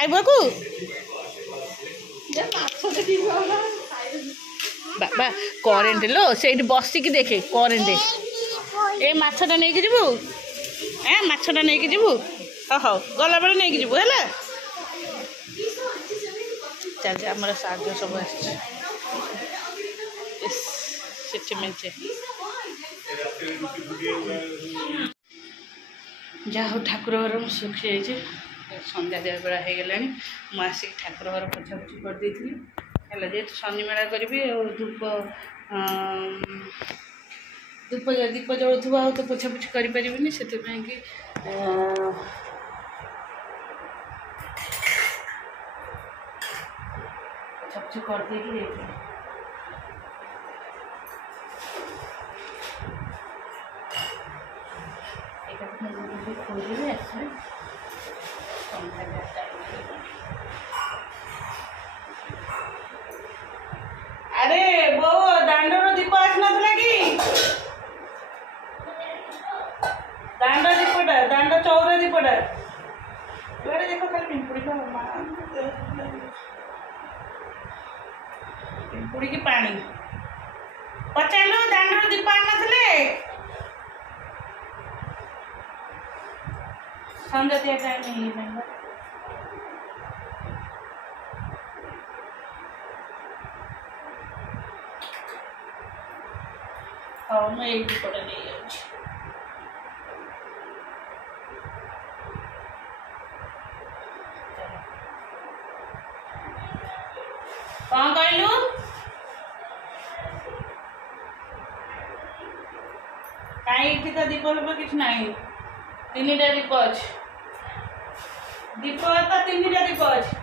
ଖାଇବାକୁ ବାବା କରେଣ୍ଟ लो ସେଇଠି ବସିକି ଦେଖେ କରେଣ୍ଟ ଏ ମାଛଟା ନେଇକି ଯିବୁ ମାଛଟା ନେଇକି ଯିବୁ ହଉ ଗଲାବେଳେ ନେଇକି ଯିବୁ ହେଲା ଚାଲ ଆମର ସାହାଯ୍ୟ ସବୁ ଆସିଛି ସେଠି ମେଞ୍ଚେ ଯାହା ହଉ ଠାକୁର ଘର ମୁଁ ଶୁଖି ଯାଇଛି ସନ୍ଧ୍ୟା ଦେବା ବେଳା ହେଇଗଲାଣି ମୁଁ ଆସିକି ଠାକୁର ଘର ପୋଛାପୋଛି କରିଦେଇଥିଲି ହେଲା ଯେହେତୁ ଶନି ମେଳା କରିବି ଆଉ ଧୂପ ଦୀପ ଜଳୁଥିବ ଆଉ ତ ପୋଛାପୋଛି କରିପାରିବିନି ସେଥିପାଇଁ କି ପୋଛାପୋଛି କରିଦେଇକି ଯାଇଥିଲି खोलिए ऐसे अरे वो दांडर दीप आसना कि दांड दीपटा दांड चौरा दीपटा इधर देखो खाली पिंपुड़ी का पिंपुड़ी की पानी पचारू दांडर दीप आना संध्या दिया टाइम नहीं है हाँ मैं एक पड़े नहीं है कौन कहलु कहीं तो दीप किसी नहीं तीनटा दीप अच्छे दीप तो तीनटा दीप अच्छे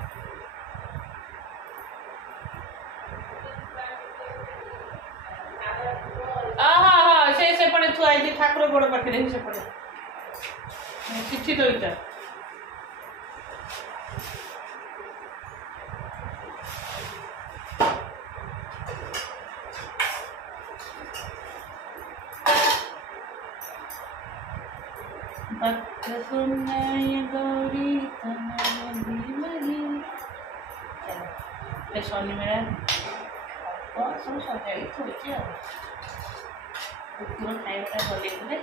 हाँ से पड़े थुआई ठाकुर गोड़ पाखे से पड़े चिठी दुईटा भक्त सुनाय गौरी फिर शनि मेला सब सजाई थोड़ी कुकुर खाइबाटा गले मेला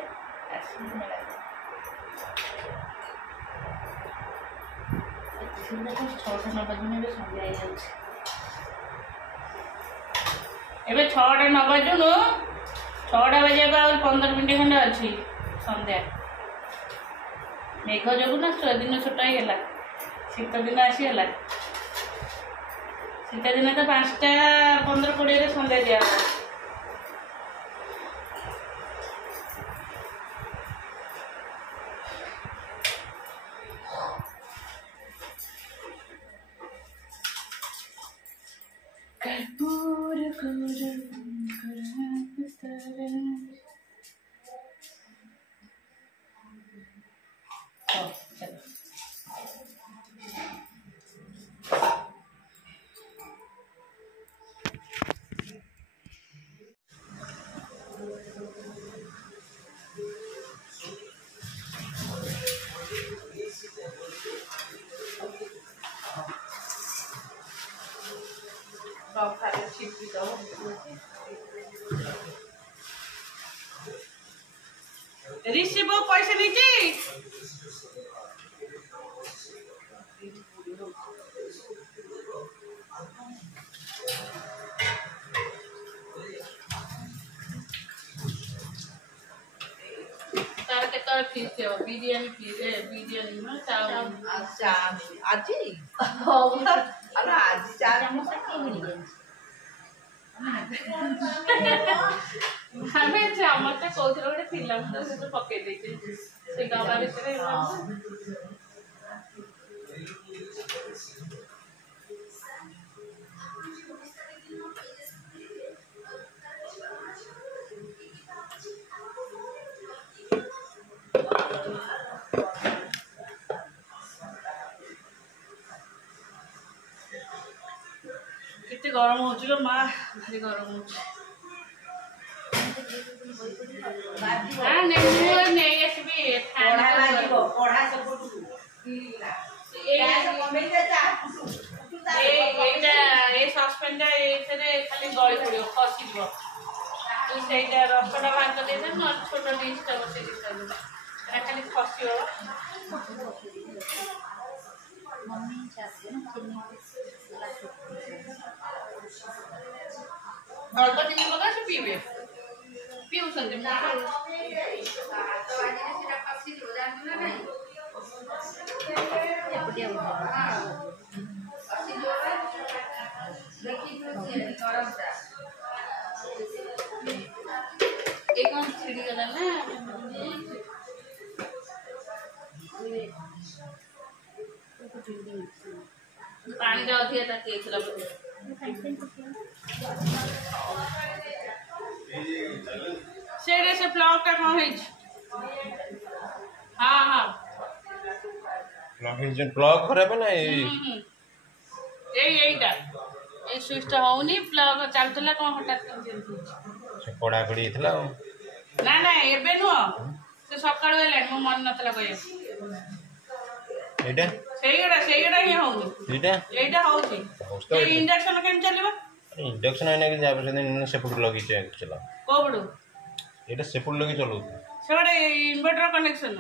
6टा 9 बाजू सन्ध्या हो जाए 6टा 9 बाजू 6टा बजे 15 मिनट खंडे अच्छी सन्ध्या मेघ जो ना दिन छोट होगा शीत दिन आसीगला शीत दिन तो 5टा 15-20 सन्ध्या दिया कर्पूर ऋषि वो पैसा नीचे तार के तार फीस के बिरयानी फीस है बिरयानी में चावल अच्छा आज ही होगा अरे आज चार मसा क्यों नहीं हमें मत कौन गोटे फिल्म तो पकई देते से डबा भितर केते गरम हो माँ भारी गरम हो नहीं तले पड़ो खसीज तू से रसटा बाहर कर दे छोट डिशटा बस खाली खसी अल्प चिनी पका से पीबे पीउसन छिड़ीगला ना पानी अधिक ताकि से प्लग टा कौन है हाँ हाँ प्लग खराब है ना এইটা এই সুইচটা হউনি প্লগ চালুতলা কোন হঠাৎ পড়া পড়ি থলা না না এবে নুহ সে সকাল হেলানি মো মন নতলা কইয়া এইটা সেইটা হি হউনি এইটা হউছি এই ইন্ডাকশন কেন চলিব इंडक्शन है ना कि जाब से सेपट लगी चला कोबड़ू एटा सेपट लगी चलो सेबडे इन्वर्टर कनेक्शन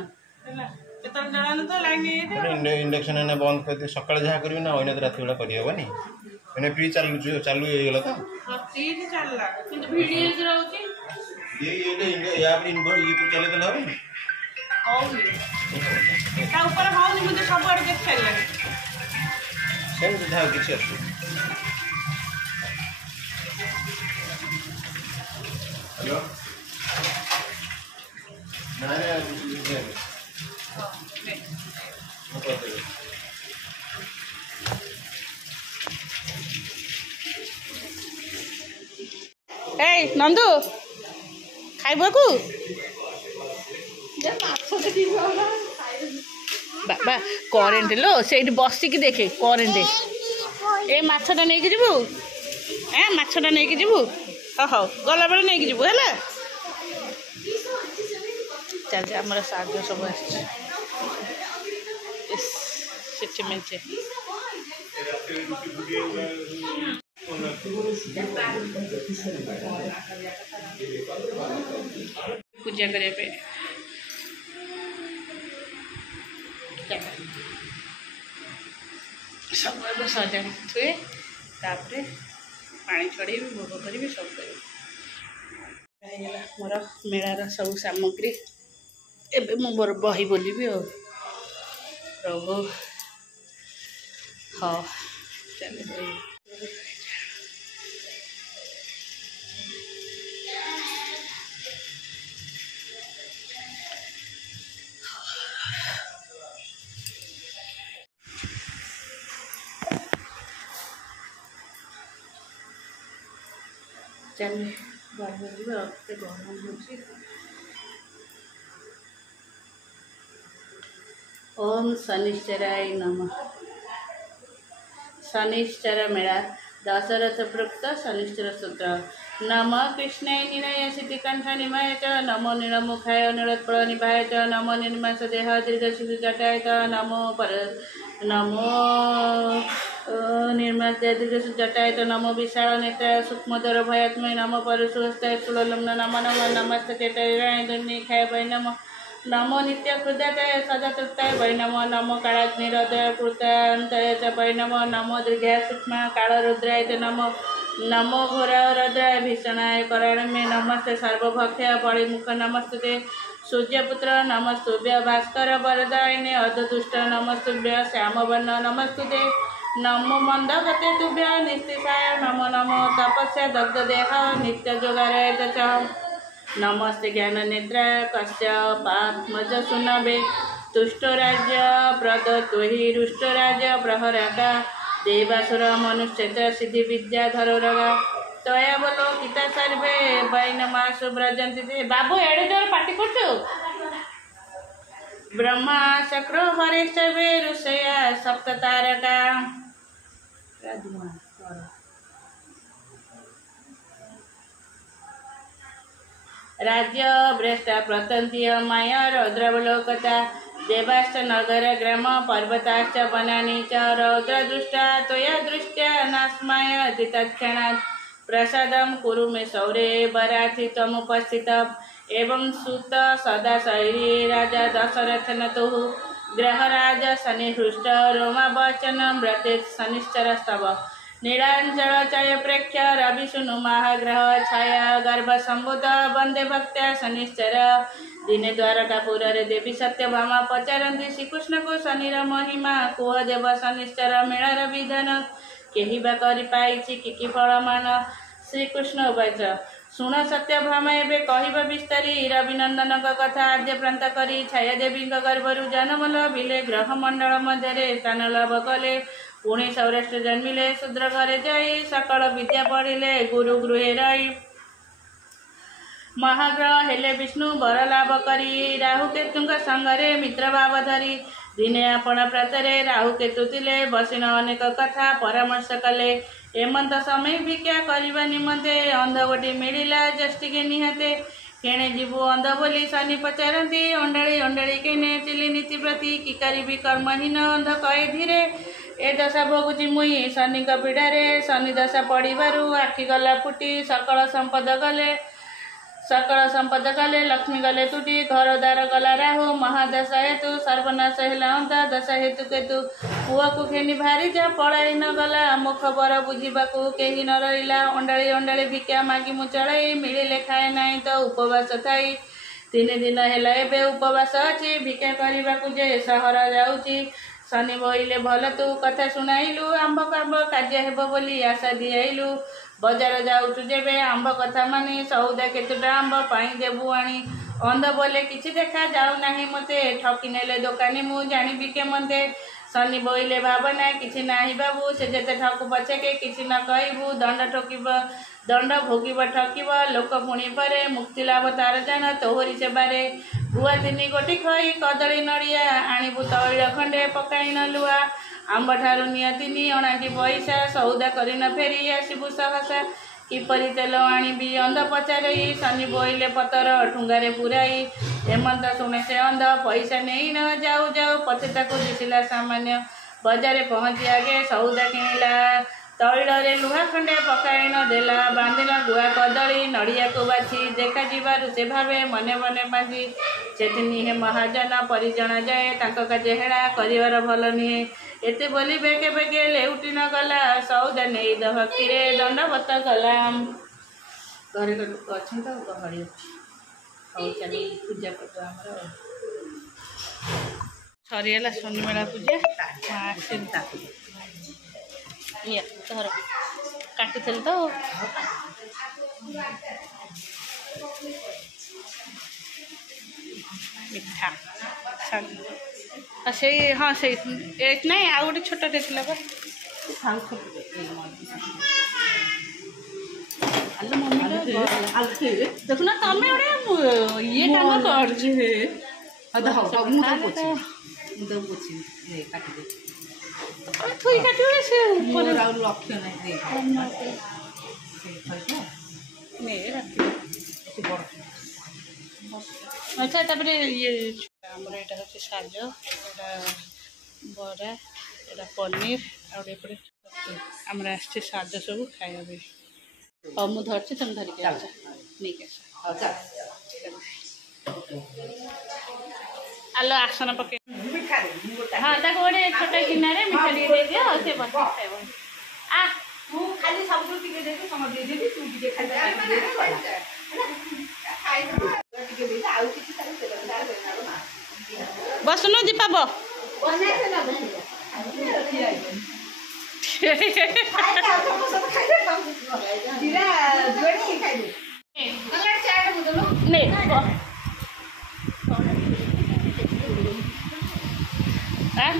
हैला केतन जणान तो लाइन ये इंडक्शन है ना बंद कर दे सकाळ जहा करबी ना होइना रात बेला करी होबनी माने फ्री चालू हे गेला तो फ्री चलला किंतु वीडियो जे रहउची ये या पर इन्वर्टर ये पर चले देला होबनी हौनी ता ऊपर हौनी मुझे सब आड़ देख छाइला सेम जहा किछ अछि हेलो नंदू खाइबकु बाबा करेन्ट लो से बसिकी देखे करेन्ट ए माछटा नहीं जीवु माछटा नहीं जीवु हौ गला बेले नहीं जीवु है चल आमर साग सब आचे पूजा करने सब सजा थुए तापर पानी छड़े भोग करी सब कर मोर मेलार सब सामग्री एबे मो बही बोली प्रभु हाँ चल चल गरम ओम शनिश्चराय नमः। शनिश्चर मेला दशरथ प्रोक्त शनिश्चर सूत्र नम कृष्णाय निलय सिद्धिकंठ निमाय च नमो नीलमुखाय नीलोत्पल निभाय च नमो निर्मास देह दीर्घ शिशु जटाय च नमो निर्मास देह दीर्घ शिशु जटाय च नमो विशाल नेत्राय सूक्ष्मधर भयात्मय नमो परशुहस्ताय स्थूललम्न नमो नमो नमस्ते चेताय दुर्निखाय वै नमो नमो नित्य कृताय सदा तृप्ताय वै नमो नमो कालाग्निरदय कृतान्तय च वै नमो नमो दीर्घाय सूक्ष्म कालरुद्राय च नमो नमो घोररद्राय भीषणाय कराणमे नमस्ते सर्वभक्षय बलिमुख नमस्ते सूर्यपुत्र नमस्तुभ्य भास्कर वरदायिने अर्धदुष्ट नमस्तुभ्य श्यामवर्ण नमस्तुते नमो मंदगते तुभ्य निस्तिशाय नमो नमो तपस्या दग्धदेह नित्ययोगाराय च नमस्ते ज्ञान नेत्राय कश्यपात्मज सुनभे तुष्टराज्य प्रदत्वहि रुष्टराज्य प्रहराका देवासुर मनुष्य सिद्धि विद्याधर रगा तया बोलो किता सर्वे वैनमासु व्रजन्ति बाबू एड़े जोर पार्टी करछो ब्रह्मा शक्र हरेश्वे ऋषया सप्त तारका राज्य भ्रष्टा प्रतंतीय माया रौद्रावलोकता देवाश्च नगर ग्राम पर्वताश्च वनानि च रौद्रदृष्टा त्वया दृष्ट्या नास्माय तत्क्षणात् प्रसादम कुरु मे सौरे बराथि तमुपस्थित एवं सुत सदा शैरी राजा दशरथ नतु ग्रहराज शनिहृष्ट रोमावचन व्रते शनिश्चर स्तव नीलांचल चय प्रेक्ष्य रविशुनु महाग्रह छाया गर्भ संबुद वंदे भक्त्या शनिश्चर दिने द्वारकापुर देवी सत्यभामा पचारती श्रीकृष्ण को शनिर महिमा कुह देव शनिश्चर मेलार विधान केही बा करि पाइछि कि फलमान श्रीकृष्ण उवाच शुण सत्यभामा एबे कहिब विस्तारी रविनंदन कथा आद्य प्रांत करी छाया देवी गर्भरु जन्म लभिले ग्रह मंडल मध्य स्थान लाभ कले पुणी सौराष्ट्र जन्मिले शूद्र घरे जाई सकल विद्या पढ़िले गुरु गृहे रही महाग्रह हेले विष्णु बर लाभ करी राहु केतुंक संगरे मित्र भाव धरी दिने आपण प्रातरे राहु केतु थिले बसिन अनेक कथा परामर्श कले एमंत समय भिक्षा करने निमंते अंध गोटे मिलिला जष्टिके निहाते केणे जीवु अंध बोली शनि पचारती अंडाड़ी अंडाड़ी केने चिली नीति प्रति कि करी कर्महीन अंध कहे धीरे ए दशा भोगुची मुई शनि पीड़ारे शनि दशा पड़ू आखि गला फुटी सकल संपद गले लक्ष्मी गले तुटी घर द्वार गला राहु महादशा हेतु सर्वनाश हेला अंधा दशा हेतु केतु पुआ को खेनी भारी जा पड़ाई न गला मुख बर बुझाकू कहीं न रहा अंडाड़ी अंडाड़ी भिक्षा मागी मु चढ़ाई मिले खाए ना तो उपवास थाई 3 दिन है उपवास अच्छी भिक्षा करने को जे सहर जाऊँगी शनि बोले भल तू कथा शुणाइलु आंब कांब कार्य हेब बोली आशा दियाइलु बजार जाऊचु जेबे आंब कथा मानी सौदा केतुटा आंब पाई देबु आनी अंध बोले किछि देखा जाऊ नाही मते ठकी नेले दोकानी मु जानिबि के मते शनि बोले भावना किछि नाही बाबू से जेते ठकु पछे के किछि न कहबू दंड ठोकिब दंड भोगिब ठकिब लोक पुणी परे मुक्ति लाभ तार जान तोहरी सेबारे गुआ 3 गोटी खई कदली नड़िया आणिबु तैल खंडे पकाई न लुआ आंब ठारू निया 3 अणाटी पैसा सौदा करी न फेरी आसबु सहसा किपरि तेल आनिबि अंध पचारई शनि बोइले पतर ठुंगारे पुराई हेमंत शुणे से अंध पैसा नहीं न जाऊ जाऊ पछे ताकू दिसिला सामान्य बजारे पहुंची आगे सौदा किणिला तैल रे लुहा खंडे पकाई न देला बांधिला गुआ कदली नड़िया को बाछी देखा जीवारु से भावे मने मने बांधी सेठिनी हे महाजन परिजन जाए तांको काजे हेड़ा करिवार भल नुहे एते बोली बेगे बेगे लेउटी न गला सौदा नहीं द भक्ति रे दंडवत गला घरे लोक अच्छा तो गहड़ी हौ चली पूजा कर हमर सरियाला शनिमेला पूजा चिंता ये तोहर काटुल तो मिठा से हाँ से एक नहीं आ गए छोटे थी देखुना तुम गोटे ये काम थुई काटिबे से ऊपर लक्ष्य नहीं अच्छा तापर ये आमर यहाँ हूँ साज बरा यहाँ पनीर आउटे आमर आस साज सब खाया हाँ मुझे धरती तुम धरिक नहीं आलो आसन पके हाँ ताको गोटे छोटा गिनारे मिठा टे दे दियो से बस खाइब आ तू खाली सब टिके दे दे सम दे दे तू टिके खाइ दे खाइ टिके दे आउ किछि ताले तेल दाल देना ना बसनो दीपा बो बने से ना खाइ का सब खाइ दे जीरा जोड़ी खाइ दे कलर चाट मुदलो नहीं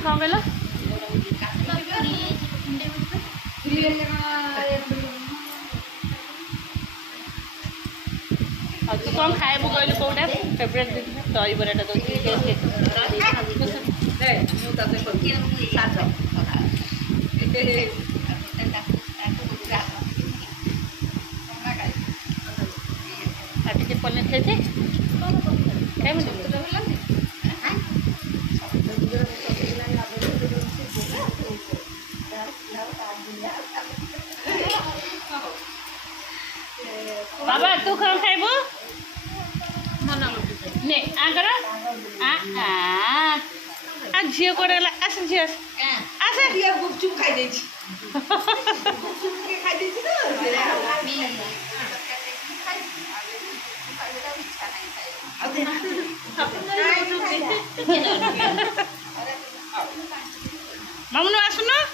कौन कहल तू कौन खाइबू कहलु कौटा फेवरेट दही बराटा दो पनीर खाइছে बाबा तू कौन खाइबू ने आगर आ झियो कोडेला आस झियो आस गुपचुप खाई देछि गुपचुप के खाई देछि तो मामुनु आसुन आस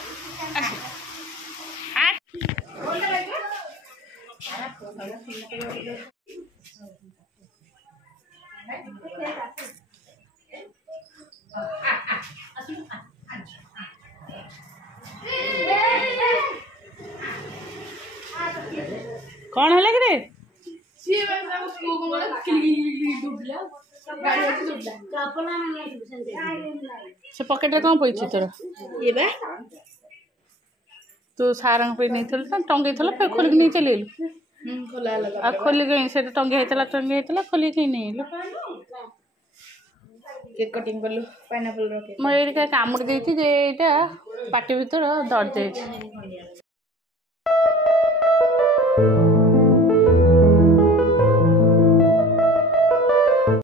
कौन है रे से पकेट रे कौन पैछि तोर ये बा तू सारंग पे नहीं थल टंगे थल फिर खोल के नहीं चले खोला लगा आ खोल गई से टंगे हेतला खोल के नहीं केक कटिंग करलु पाइनएप्पल रखे मैं ये कामड़ देती जे एटा पाटी भीतर दर्द जाइछि